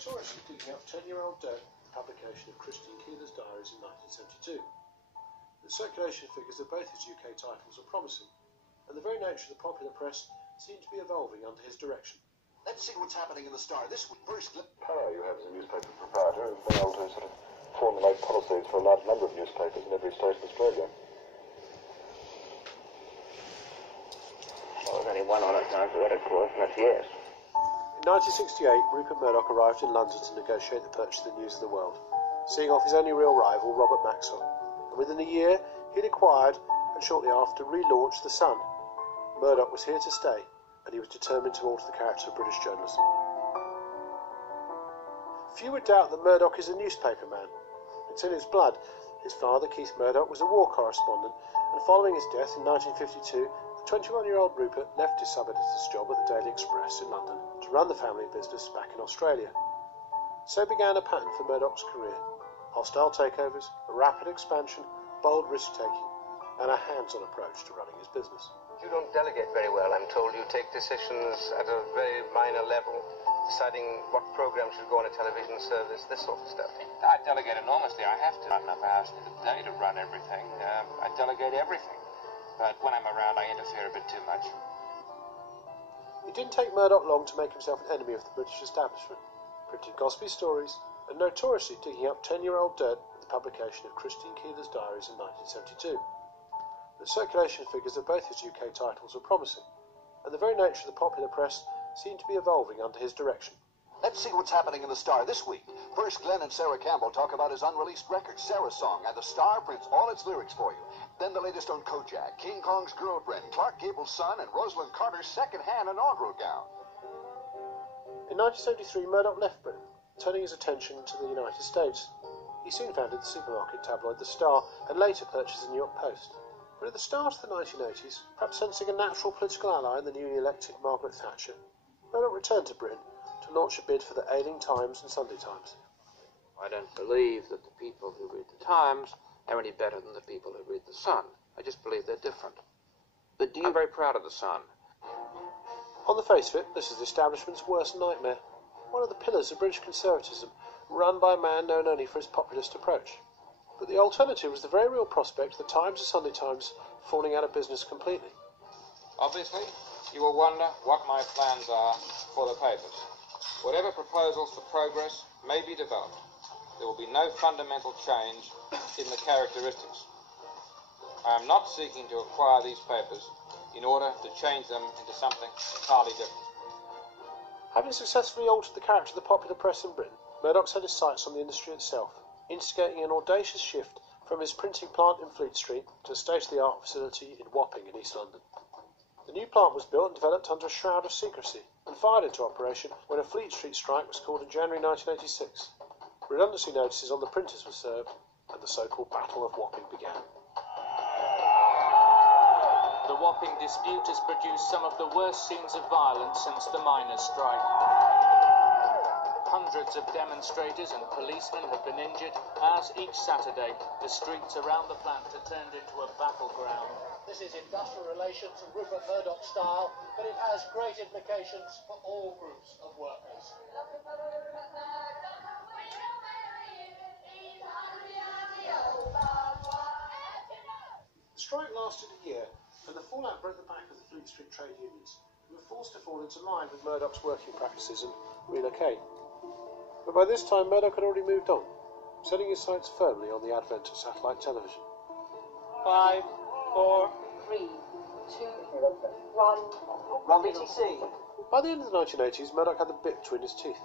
notoriously digging up 10-year-old dirt, the publication of Christine Keeler's diaries in 1972. The circulation figures of both his UK titles are promising, and the very nature of the popular press seemed to be evolving under his direction. Let's see what's happening in the Star this week. First, power you have as a newspaper proprietor has been able to sort of formulate policies for a large number of newspapers in every state of Australia. Well, there's only one honest answer to that, of course, and that's yes. In 1968, Rupert Murdoch arrived in London to negotiate the purchase of the News of the World, seeing off his only real rival, Robert Maxwell, and within a year he'd acquired and shortly after relaunched The Sun. Murdoch was here to stay, and he was determined to alter the character of British journalism. Few would doubt that Murdoch is a newspaper man. It's in his blood. His father, Keith Murdoch, was a war correspondent, and following his death in 1952, the 21-year-old Rupert left his sub-editor's job at the Daily Express in London to run the family business back in Australia. So began a pattern for Murdoch's career: hostile takeovers, a rapid expansion, bold risk-taking, and a hands-on approach to running his business. You don't delegate very well, I'm told. You take decisions at a very minor level, deciding what program should go on a television service, this sort of stuff. I delegate enormously. I have to. Not enough hours in the day to run everything. I delegate everything. But when I'm around, I interfere a bit too much. It didn't take Murdoch long to make himself an enemy of the British establishment, printing gossipy stories and notoriously digging up 10-year-old dirt with the publication of Christine Keeler's diaries in 1972. The circulation figures of both his UK titles were promising, and the very nature of the popular press seemed to be evolving under his direction. let's see what's happening in the Star this week. First, Glenn and Sarah Campbell talk about his unreleased record, Sarah's Song, and the Star prints all its lyrics for you. Then the latest on Kojak, King Kong's girlfriend, Clark Gable's son, and Rosalind Carter's second-hand inaugural gown. In 1973, Murdoch left Britain, turning his attention to the United States. He soon founded the supermarket tabloid The Star, and later purchased the New York Post. But at the start of the 1980s, perhaps sensing a natural political ally in the newly elected Margaret Thatcher, Murdoch returned to Britain to launch a bid for the ailing Times and Sunday Times. I don't believe that the people who read the Times are any better than the people who read the Sun. I just believe they're different. But I'm very proud of the Sun. On the face of it, this is the establishment's worst nightmare. One of the pillars of British conservatism, run by a man known only for his populist approach. But the alternative was the very real prospect of the Times and Sunday Times falling out of business completely. Obviously, you will wonder what my plans are for the papers. Whatever proposals for progress may be developed, there will be no fundamental change in the characteristics. I am not seeking to acquire these papers in order to change them into something entirely different. Having successfully altered the character of the popular press in Britain, Murdoch set his sights on the industry itself, instigating an audacious shift from his printing plant in Fleet Street to a state-of-the-art facility in Wapping in East London. The new plant was built and developed under a shroud of secrecy and fired into operation when a Fleet Street strike was called in January 1986. Redundancy notices on the printers were served, and the so-called Battle of Wapping began. The Wapping dispute has produced some of the worst scenes of violence since the miners' strike. Hundreds of demonstrators and policemen have been injured as each Saturday the streets around the plant are turned into a battleground. This is industrial relations in Rupert Murdoch style, but it has great implications for all groups of workers. The strike lasted a year, and the fallout broke the back of the Fleet Street trade unions, who were forced to fall into line with Murdoch's working practices and relocate. But by this time, Murdoch had already moved on, setting his sights firmly on the advent of satellite television. 5, 4, 3, 2, 1, BTC. By the end of the 1980s, Murdoch had the bit between his teeth.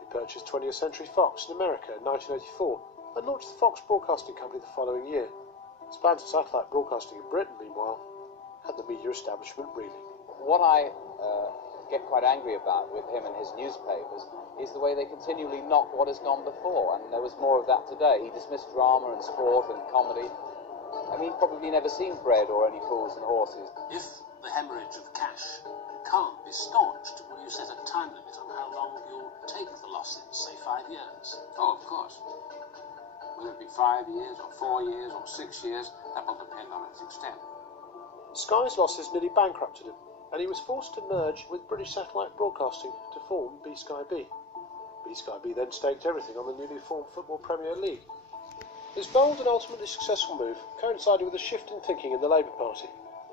He purchased 20th Century Fox in America in 1984 and launched the Fox Broadcasting Company the following year. His plans for satellite broadcasting in Britain, meanwhile, had the media establishment reeling. What I get quite angry about with him and his newspapers is the way they continually knock what has gone before, and there was more of that today. He dismissed drama and sport and comedy. I mean, probably never seen Bread or Any Fools and Horses. If the hemorrhage of cash can't be staunched, will you set a time limit on how long you'll take the losses, say 5 years? Oh, of course. Will it be 5 years or 4 years or 6 years? That will depend on its extent. Sky's losses nearly bankrupted him, and he was forced to merge with British Satellite Broadcasting to form B-Sky B. B then staked everything on the newly formed Football Premier League. This bold and ultimately successful move coincided with a shift in thinking in the Labour Party,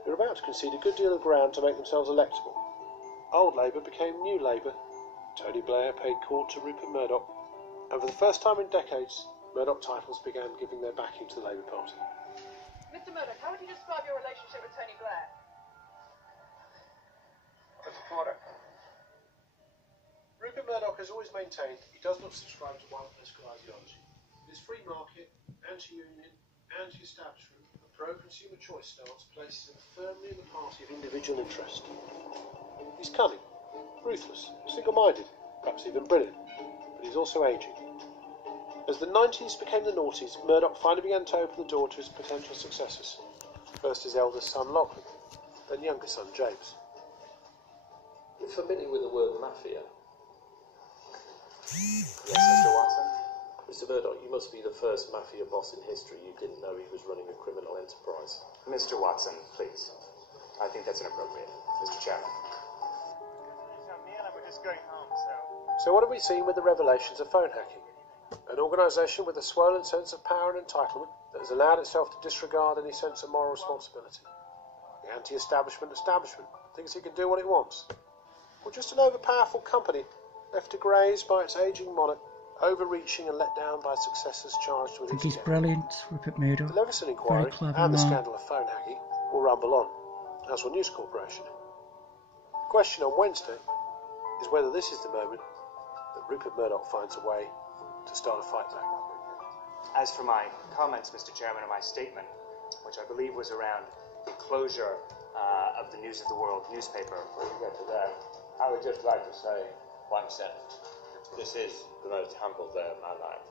who were about to concede a good deal of ground to make themselves electable. Old Labour became New Labour. Tony Blair paid court to Rupert Murdoch, and for the first time in decades, Murdoch titles began giving their backing to the Labour Party. Mr. Murdoch, how would you describe your relationship with Tony Blair? A supporter. Rupert Murdoch has always maintained he does not subscribe to one political ideology. His free market, anti-union, anti-establishment, and pro-consumer choice stance places him firmly in the party of individual interest. He's cunning, ruthless, single-minded, perhaps even brilliant, but he's also ageing. As the 90s became the noughties, Murdoch finally began to open the door to his potential successors. First his eldest son Lachlan, then younger son James. You're familiar with the word mafia? Yes, Mr. Watson? Mr. Murdoch, you must be the first mafia boss in history who didn't know he was running a criminal enterprise. Mr. Watson, please. I think that's inappropriate. Mr. Chairman. We're just going home, So what have we seen with the revelations of phone hacking? An organisation with a swollen sense of power and entitlement that has allowed itself to disregard any sense of moral responsibility. The anti-establishment establishment thinks it can do what it wants. Or just an overpowerful company left to graze by its ageing monarch, overreaching and let down by successors charged with I think its he's brilliant, Rupert Murdoch. The Leveson inquiry Very clever and the man. scandal of phone hacking will rumble on, as will News Corporation. The question on Wednesday is whether this is the moment that Rupert Murdoch finds a way to start a fight back. As for my comments, Mr. Chairman, and my statement, which I believe was around the closure of the News of the World newspaper. Before you get to that, I would just like to say one sentence. This is the most humble day of my life.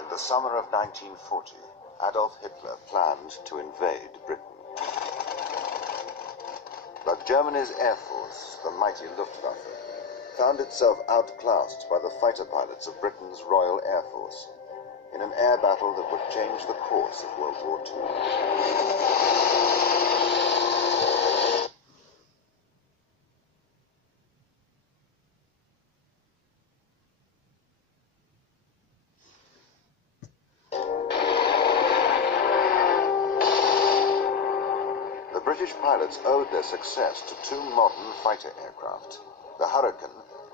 In the summer of 1940, Adolf Hitler planned to invade Britain. But Germany's Air Force, the mighty Luftwaffe, found itself outclassed by the fighter pilots of Britain's Royal Air Force in an air battle that would change the course of World War II. Pilots owed their success to two modern fighter aircraft, the Hurricane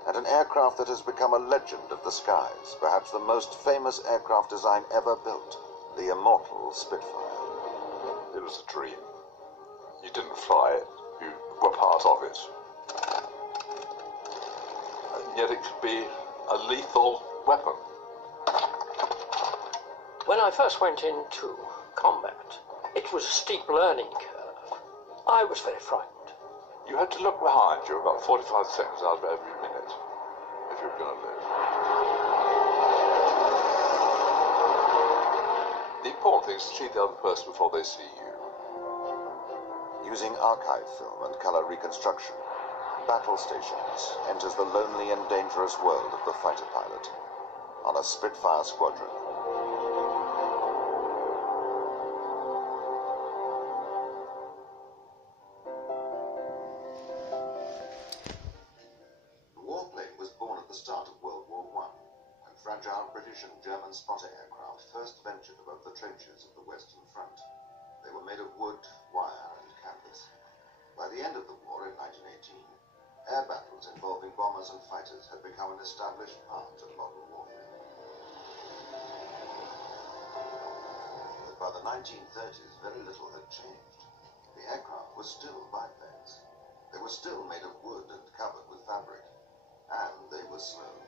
and an aircraft that has become a legend of the skies, perhaps the most famous aircraft design ever built, the immortal Spitfire. It was a dream. You didn't fly it, you were part of it. And yet it could be a lethal weapon. When I first went into combat, it was a steep learning curve. I was very frightened. You had to look behind you about 45 seconds out of every minute, if you were going to live. The important thing is to treat the other person before they see you. Using archive film and color reconstruction, Battle Stations enters the lonely and dangerous world of the fighter pilot on a Spitfire squadron. And German spotter aircraft first ventured above the trenches of the Western Front. They were made of wood, wire, and canvas. By the end of the war in 1918, air battles involving bombers and fighters had become an established part of modern warfare. But by the 1930s, very little had changed. The aircraft were still biplanes. They were still made of wood and covered with fabric. And they were slow.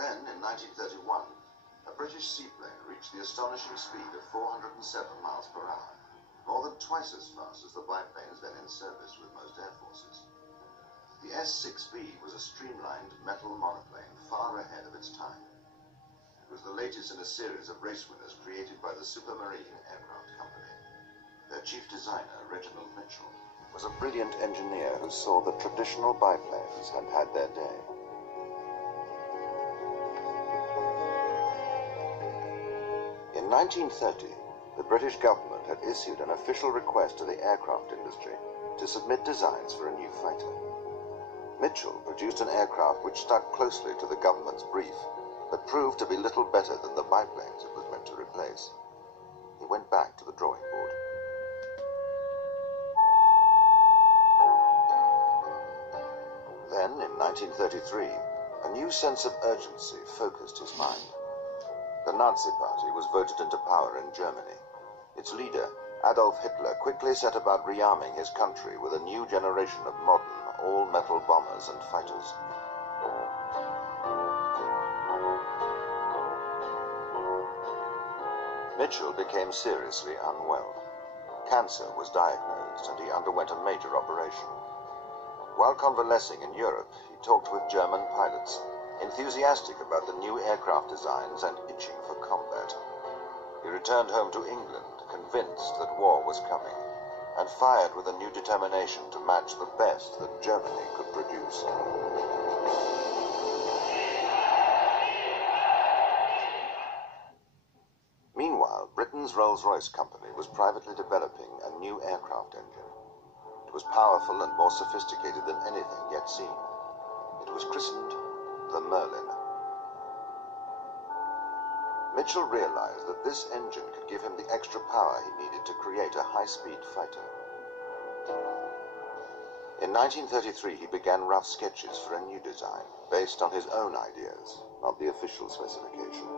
Then, in 1931, a British seaplane reached the astonishing speed of 407 miles per hour, more than twice as fast as the biplanes then in service with most air forces. The S-6B was a streamlined metal monoplane far ahead of its time. It was the latest in a series of race winners created by the Supermarine Aircraft Company. Their chief designer, Reginald Mitchell, was a brilliant engineer who saw that traditional biplanes had had their day. In 1930, the British government had issued an official request to the aircraft industry to submit designs for a new fighter. Mitchell produced an aircraft which stuck closely to the government's brief, but proved to be little better than the biplanes it was meant to replace. He went back to the drawing board. Then, in 1933, a new sense of urgency focused his mind. The Nazi Party was voted into power in Germany. Its leader, Adolf Hitler, quickly set about rearming his country with a new generation of modern, all-metal bombers and fighters. Mitchell became seriously unwell. Cancer was diagnosed, and he underwent a major operation. While convalescing in Europe, he talked with German pilots, enthusiastic about the new aircraft designs and itching for combat. He returned home to England, convinced that war was coming, and fired with a new determination to match the best that Germany could produce. Meanwhile, Britain's Rolls-Royce company was privately developing a new aircraft engine. It was powerful and more sophisticated than anything yet seen. It was christened the Merlin. Mitchell realized that this engine could give him the extra power he needed to create a high-speed fighter. In 1933, he began rough sketches for a new design, based on his own ideas, not the official specification.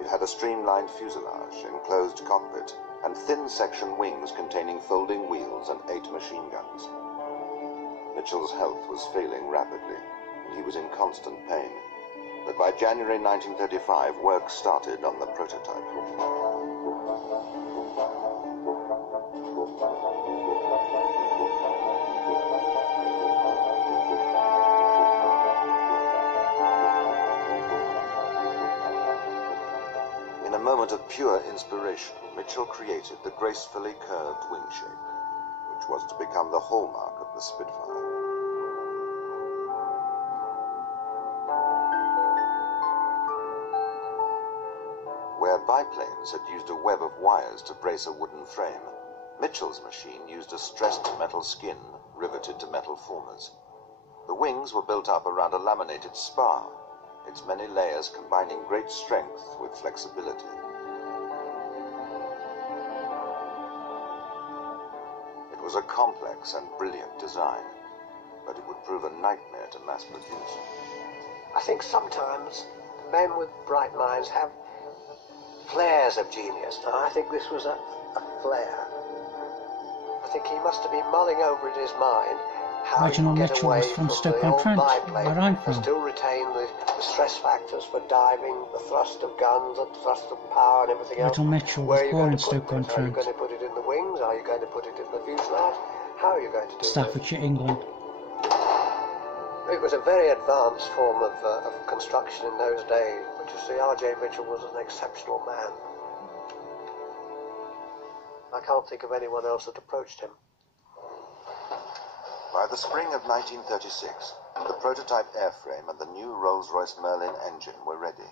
It had a streamlined fuselage, enclosed cockpit, and thin-section wings containing folding wheels and 8 machine guns. Mitchell's health was failing rapidly, and he was in constant pain. But by January 1935, work started on the prototype. In a moment of pure inspiration, Mitchell created the gracefully curved wing shape, which was to become the hallmark of the Spitfire. Where biplanes had used a web of wires to brace a wooden frame, Mitchell's machine used a stressed metal skin riveted to metal formers. The wings were built up around a laminated spar, its many layers combining great strength with flexibility. It was a complex and brilliant design, but it would prove a nightmare to mass produce. I think sometimes men with bright minds have flares of genius. Now, I think this was a flare. I think he must have been mulling over in his mind how Reginald he could get Mitchell away was from Stoke the on old Trent, biplane where I'm and from. still retain the stress factors for diving, the thrust of guns, the thrust of power and everything else. Reginald Mitchell was Where are you born going in to put Stoke on this? Are you Trent, going to put it in the wings? Are you going to put it in the fuselage? How are you going to do this? Staffordshire, England. It was a very advanced form of construction in those days, but you see, R.J. Mitchell was an exceptional man. I can't think of anyone else that approached him. By the spring of 1936, the prototype airframe and the new Rolls-Royce Merlin engine were ready.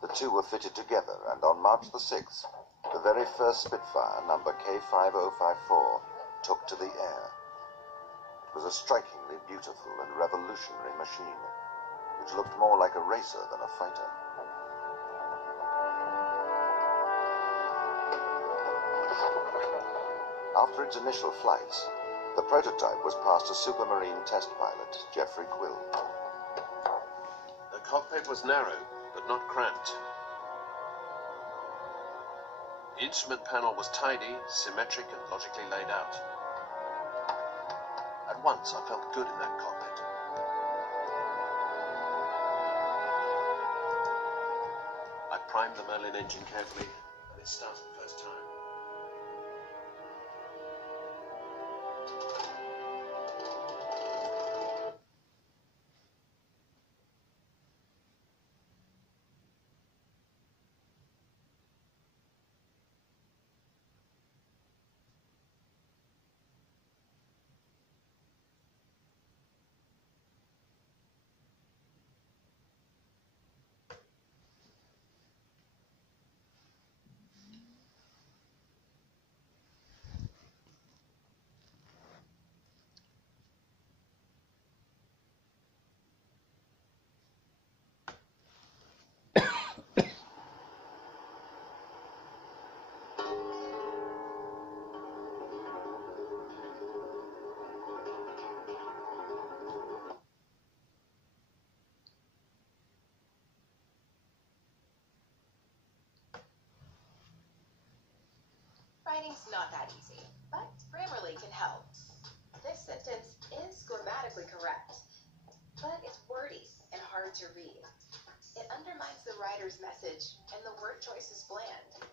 The two were fitted together, and on March the 6th, the very first Spitfire, number K5054, took to the air. It was a strikingly beautiful and revolutionary machine, which looked more like a racer than a fighter. After its initial flights, the prototype was passed to Supermarine test pilot Geoffrey Quill. The cockpit was narrow, but not cramped. The instrument panel was tidy, symmetric, and logically laid out. At once, I felt good in that cockpit. I primed the Merlin engine carefully, and it started the first time. Writing's not that easy, but Grammarly can help. This sentence is grammatically correct, but it's wordy and hard to read. It undermines the writer's message, and the word choice is bland.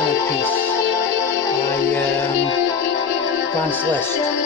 piano piece by Franz Liszt.